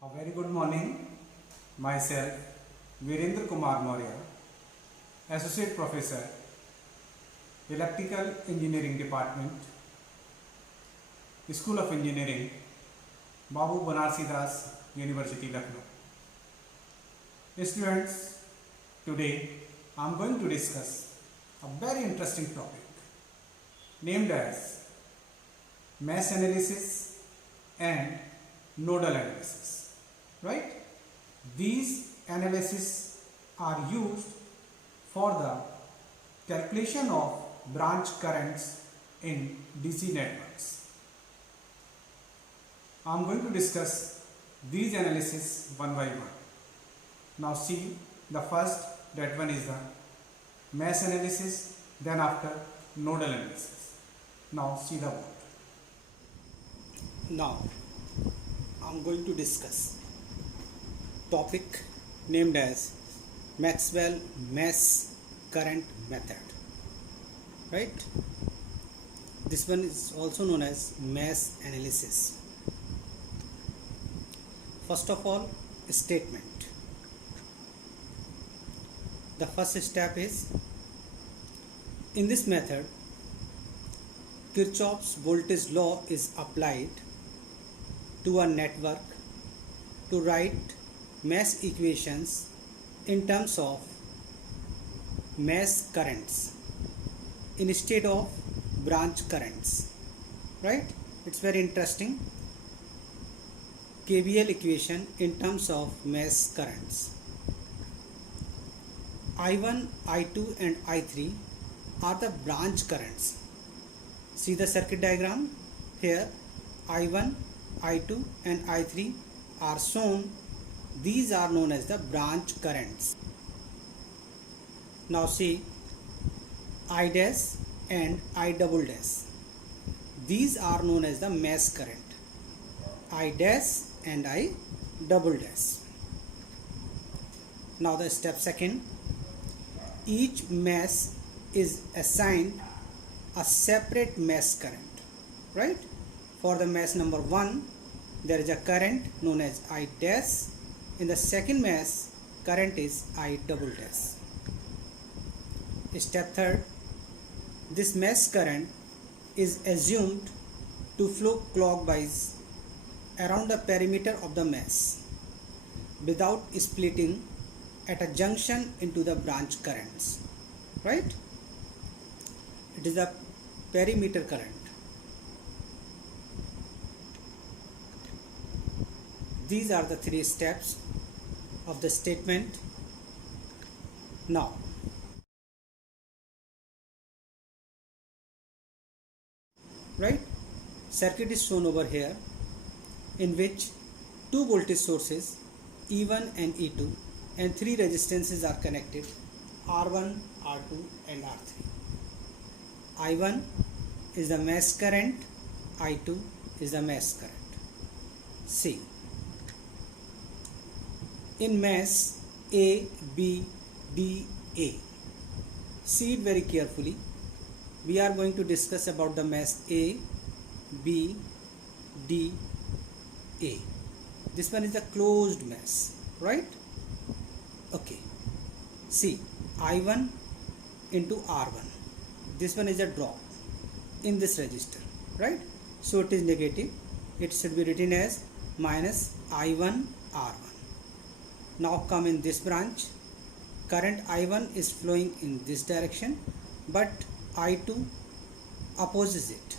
A very good morning. Myself, Virendra Kumar Maurya, Associate Professor, Electrical Engineering Department, School of Engineering, Babu Banarsi Das University, Lucknow. Students, today I am going to discuss a very interesting topic named as mesh analysis and nodal analysis. Right? These analyses are used for the calculation of branch currents in DC networks. I am going to discuss these analyses one by one. Now see the first, that one is the mesh analysis, then after nodal analysis. Now see the board. Now I am going to discuss topic named as Maxwell mesh current method. Right? This one is also known as mesh analysis. First of all, statement. The first step is, in this method, Kirchhoff's voltage law is applied to a network to write mesh equations in terms of mesh currents instead of branch currents. Right? It's very interesting. KVL equation in terms of mesh currents. I1, I2 and I3 are the branch currents. See the circuit diagram here. I1, I2 and I3 are shown. These are known as the branch currents. Now see I dash and I double dash. These are known as the mesh current. I dash and I double dash. Now the step second. Each mesh is assigned a separate mesh current. Right? For the mesh number 1, there is a current known as I dash. In the second mesh, current is I double dash. Step third, this mesh current is assumed to flow clockwise around the perimeter of the mesh without splitting at a junction into the branch currents. Right? It is the perimeter current. These are the 3 steps of the statement. Now, right, circuit is shown over here in which 2 voltage sources E1 and E2 and 3 resistances are connected, R1, R2 and R3. I1 is the mesh current, I2 is the mesh current. See, in mesh A, B, D, A, see it very carefully. We are going to discuss about the mesh A, B, D, A. This one is the closed mesh, right? Okay. See, I1 into R1. This one is a drop in this resistor, right? So it is negative. It should be written as minus I1 R1. Now come in this branch. Current I1 is flowing in this direction, but I2 opposes it,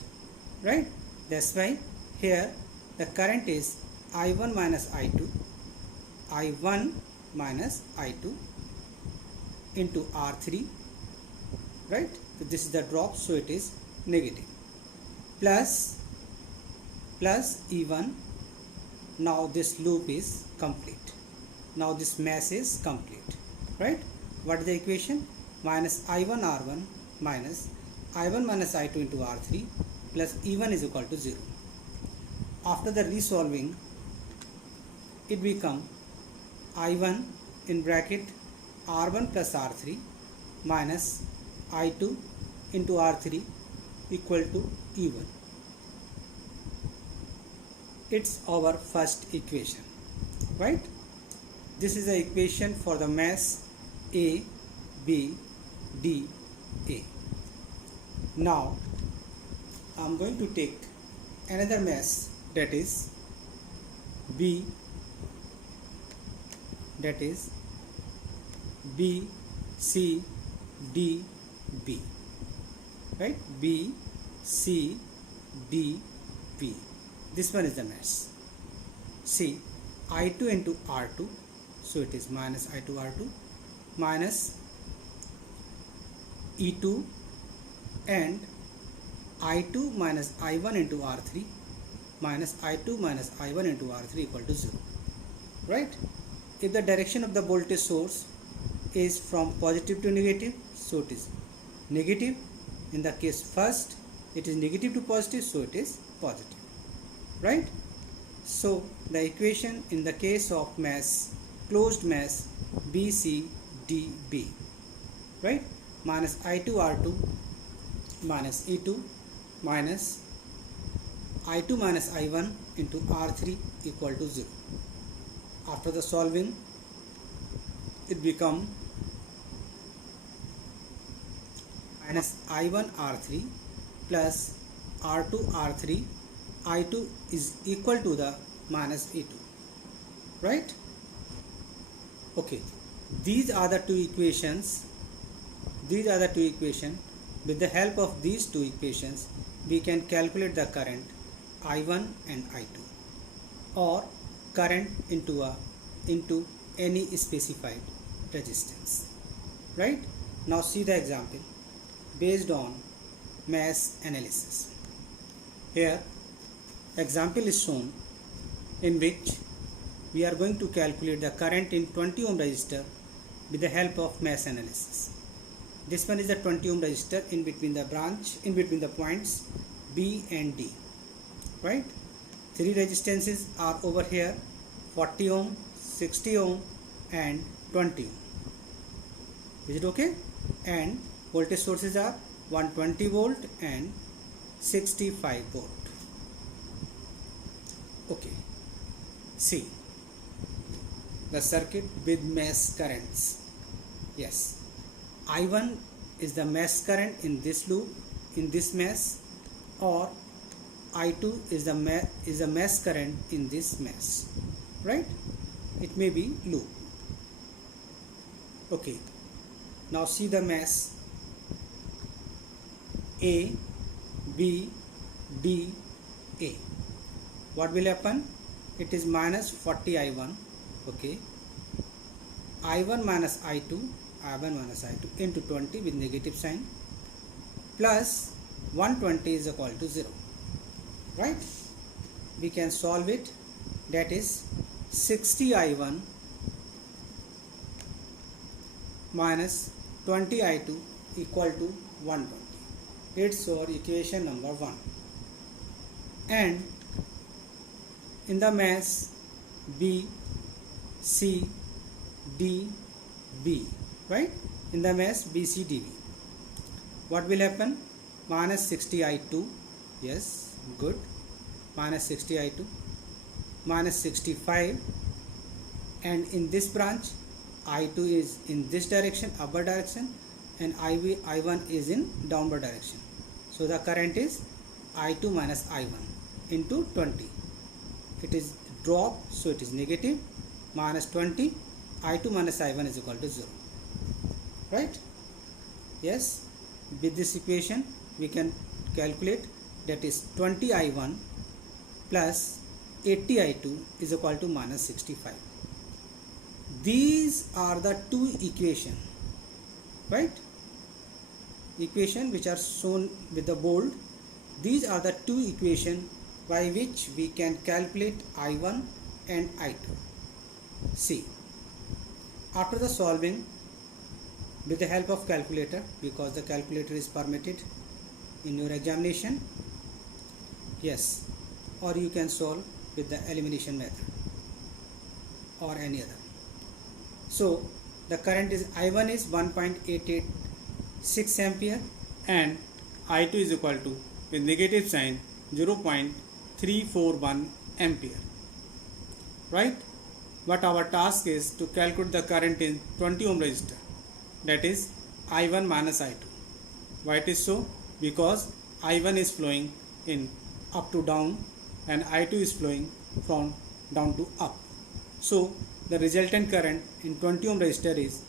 right? That's why here the current is I1 minus I2, I1 minus I2 into R3, right? So this is the drop, so it is negative. Plus E1. Now this loop is complete. Now this mesh is complete, right? What is the equation? Minus I1 R1 minus I1 minus I2 into R3 plus E1 is equal to 0. After the resolving, it become I1 in bracket R1 plus R3 minus I2 into R3 equal to E1. It's our first equation. right? This is the equation for the mass A, B, D, A. Now I am going to take another mass, that is B, that is B, C, D, B, right? B, C, D, B. This one is the mass. See, I2 into R2, so it is minus I2 R2 minus E2 and I2 minus I1 into R3 minus I2 minus I1 into R3 equal to 0, right? If the direction of the voltage source is from positive to negative, so it is negative. In the case first, it is negative to positive, so it is positive, right? So the equation in the case of mass, closed mass BCDB, right? Minus I2 R2 minus E2 minus I2 minus I1 into R3 equal to 0. After the solving, it become minus I1 R3 plus R2 R3. I2 is equal to the minus E2, right? Okay, these are the two equations. With the help of these two equations, we can calculate the current I1 and I2, or current into any specified resistance, right? Now see the example based on mass analysis. Here example is shown in which we are going to calculate the current in 20 ohm resistor with the help of mass analysis. This one is the 20 ohm resistor in between the points B and D, right? Three resistances are over here: 40 ohm, 60 ohm and 20 ohm. Is it okay? And voltage sources are 120 volt and 65 volt. Okay, see the circuit with mass currents. Yes, I1 is the mass current in this loop, in this mass, or I2 is the mass current in this mass, right? It may be loop. Okay, now see the mass A, B, D, A. What will happen? It is minus 40 I1, okay, I1 minus I2 into 20 with negative sign, plus 120 is equal to 0, right? We can solve it. That is 60 I1 minus 20 I2 equal to 120. It's our equation number 1. And in the mass B, C, D, B, right? In the mass B, C, D, B, what will happen? Minus 60 I2, yes, good, minus 60 I2, minus 65, and in this branch I2 is in this direction, upward direction, and I1 is in downward direction. So the current is I2 minus I1 into 20. It is drop, so it is negative, minus 20, I2 minus I1 is equal to 0, right? Yes, with this equation we can calculate, that is 20 I1 plus 80 I2 is equal to minus 65. These are the two equations, right? Equation which are shown with the bold. These are the two equations by which we can calculate I1 and I2. See, after the solving with the help of calculator, because the calculator is permitted in your examination, yes, or you can solve with the elimination method or any other. So the current is I1 is 1.886 ampere and I2 is equal to, with negative sign, 0.341 ampere, right? but our task is to calculate the current in 20 ohm resistor, that is I1 minus I2. Why it is so? Because I1 is flowing in up to down and I2 is flowing from down to up. So the resultant current in 20 ohm resistor is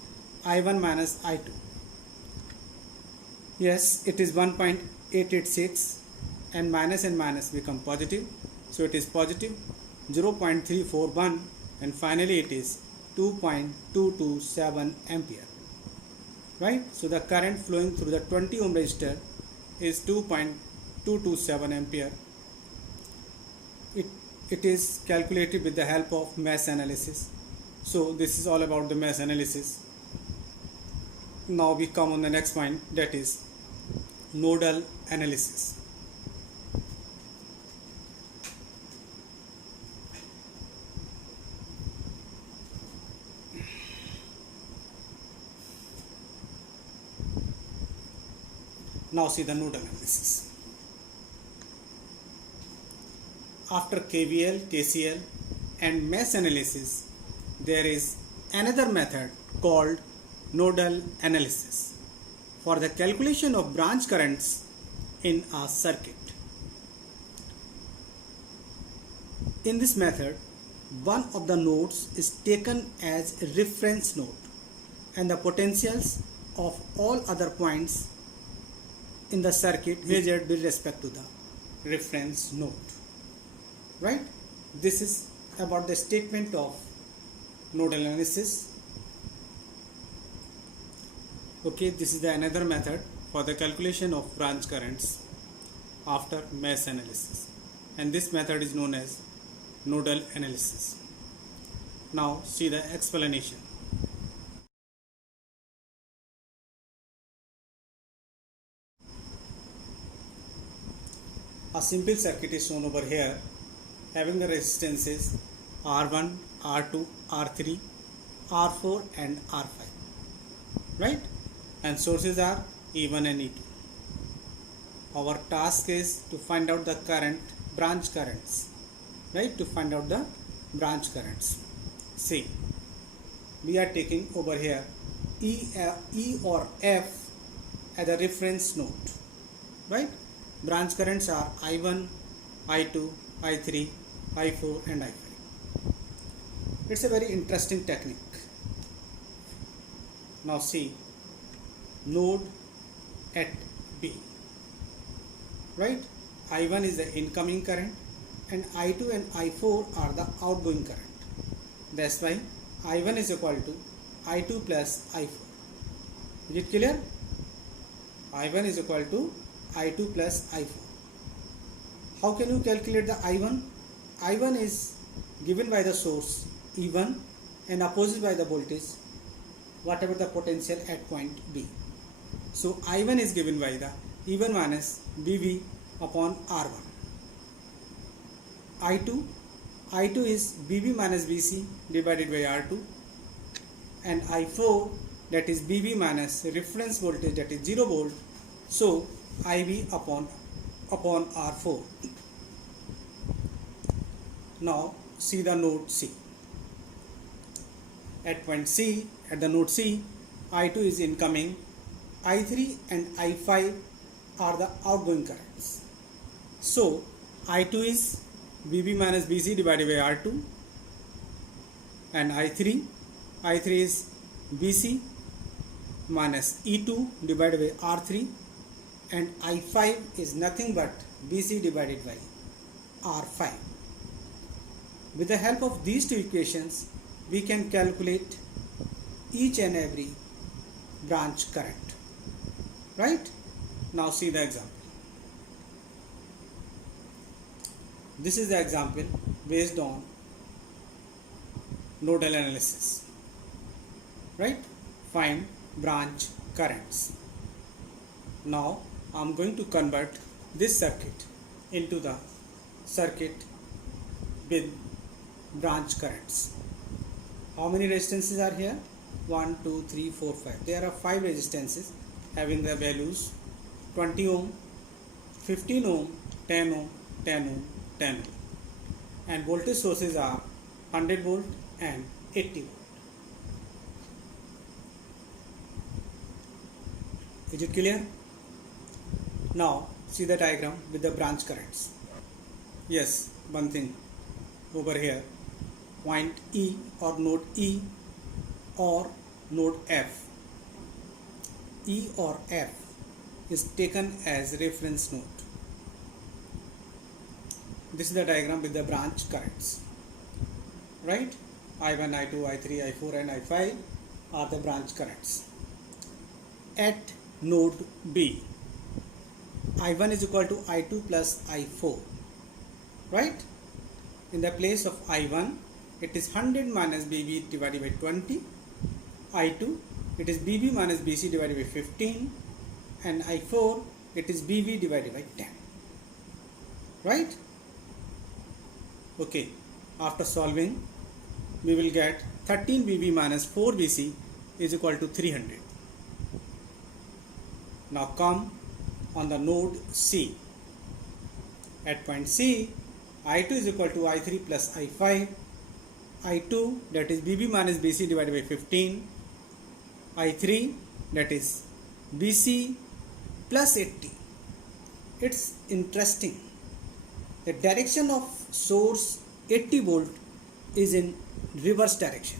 I1 minus I2. Yes, it is 1.886 and minus become positive. So it is positive 0.341 and finally it is 2.227 ampere. Right? So the current flowing through the 20 ohm resistor is 2.227 ampere. It is calculated with the help of mesh analysis. So this is all about the mesh analysis. Now we come on the next point, that is nodal analysis. Now see the nodal analysis. After KVL, KCL and mesh analysis, there is another method called nodal analysis for the calculation of branch currents in a circuit. In this method, one of the nodes is taken as a reference node and the potentials of all other points in the circuit measured with respect to the reference node. Right? This is about the statement of nodal analysis. Okay, this is the another method for the calculation of branch currents after mesh analysis, and this method is known as nodal analysis. Now see the explanation. A simple circuit is shown over here having the resistances R1, R2, R3, R4 and R5, right? And sources are E1 and E2. Our task is to find out the branch currents, right? To find out the branch currents. See, we are taking over here E or F as a reference node, right? Branch currents are I1, I2, I3, I4 and I5. It's a very interesting technique. Now see, node at B, right? I1 is the incoming current and I2 and I4 are the outgoing current. That's why I1 is equal to I2 plus I4. Is it clear? I1 is equal to I2 plus I4. How can you calculate the I1? I1 is given by the source E1 and opposite by the voltage whatever the potential at point B. So I1 is given by the E1 minus BV upon R1. I2 is BB minus BC divided by R2, and I4, that is BB minus reference voltage, that is 0 volt, so IB upon R4. Now see the node C. At point C, at the node C, I2 is incoming, I3 and I5 are the outgoing currents. So I2 is BB minus BC divided by R2, and I3 is BC minus E2 divided by R3, and I5 is nothing but BC divided by R5. With the help of these two equations, we can calculate each and every branch current. Right? Now see the example. This is the example based on nodal analysis. Right? Find branch currents. Now I am going to convert this circuit into the circuit with branch currents. How many resistances are here? 1, 2, 3, 4, 5. There are 5 resistances having the values 20 ohm, 15 ohm, 10 ohm, 10 ohm, 10 ohm. And voltage sources are 100 volt and 80 volt. Is it clear? Now see the diagram with the branch currents. Yes, one thing over here, point E or node E or node F. E or F is taken as reference node. This is the diagram with the branch currents, right? I1, I2, I3, I4 and I5 are the branch currents. At node B, I1 is equal to I2 plus I4, right? In the place of I1, it is 100 minus BB divided by 20. I2, it is BB minus BC divided by 15. And I4, it is BV divided by 10. Right? Okay. After solving, we will get 13 BB minus 4 BC is equal to 300. Now come on the node C. At point C, I2 is equal to I3 plus I5. I2, that is BB minus BC divided by 15. I3, that is BC plus 80. It's interesting. The direction of source 80 volt is in reverse direction,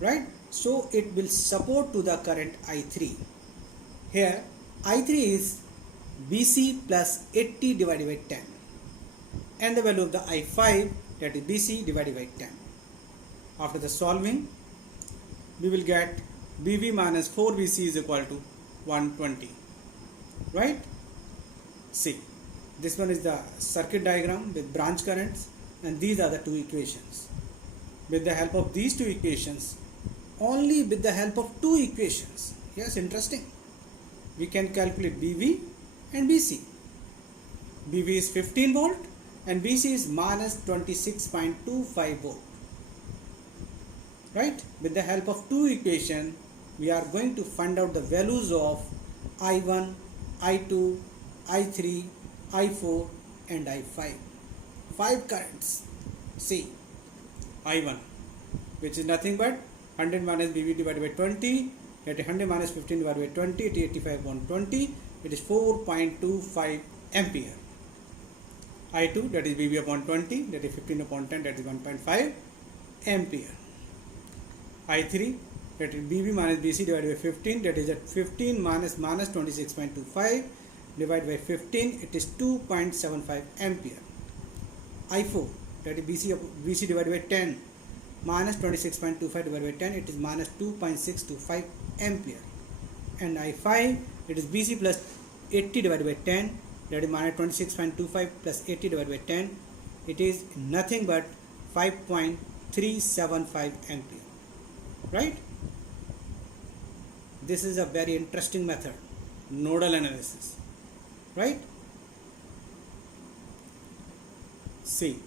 right? So it will support to the current I3. Here I3 is BC plus 80 divided by 10, and the value of the I5, that is BC divided by 10. After the solving, we will get BV minus 4BC is equal to 120, right? See, this one is the circuit diagram with branch currents, and these are the two equations. With the help of these two equations, only with the help of two equations, yes, interesting, we can calculate BV and BC. BV is 15 volt and BC is minus 26.25 volt. Right? With the help of two equations, we are going to find out the values of I1, I2, I3, I4 and I5. 5 currents. See, I1, which is nothing but 100 minus BV divided by 20, that is 100 minus 15 divided by 20, it is 85 upon 20, it is 4.25 ampere. I2, that is BV upon 20, that is 15 upon 10, that is 1.5 ampere. I3, that is BV minus BC divided by 15, that is at 15 minus 26.25 divided by 15, it is 2.75 ampere. I4, that is BC divided by 10 minus 26.25 divided by 10, it is minus 2.625 ampere. And I5, it is BC plus 80 divided by 10, that is minus 26.25 plus 80 divided by 10, it is nothing but 5.375 ampere. Right? This is a very interesting method, nodal analysis. Right? See,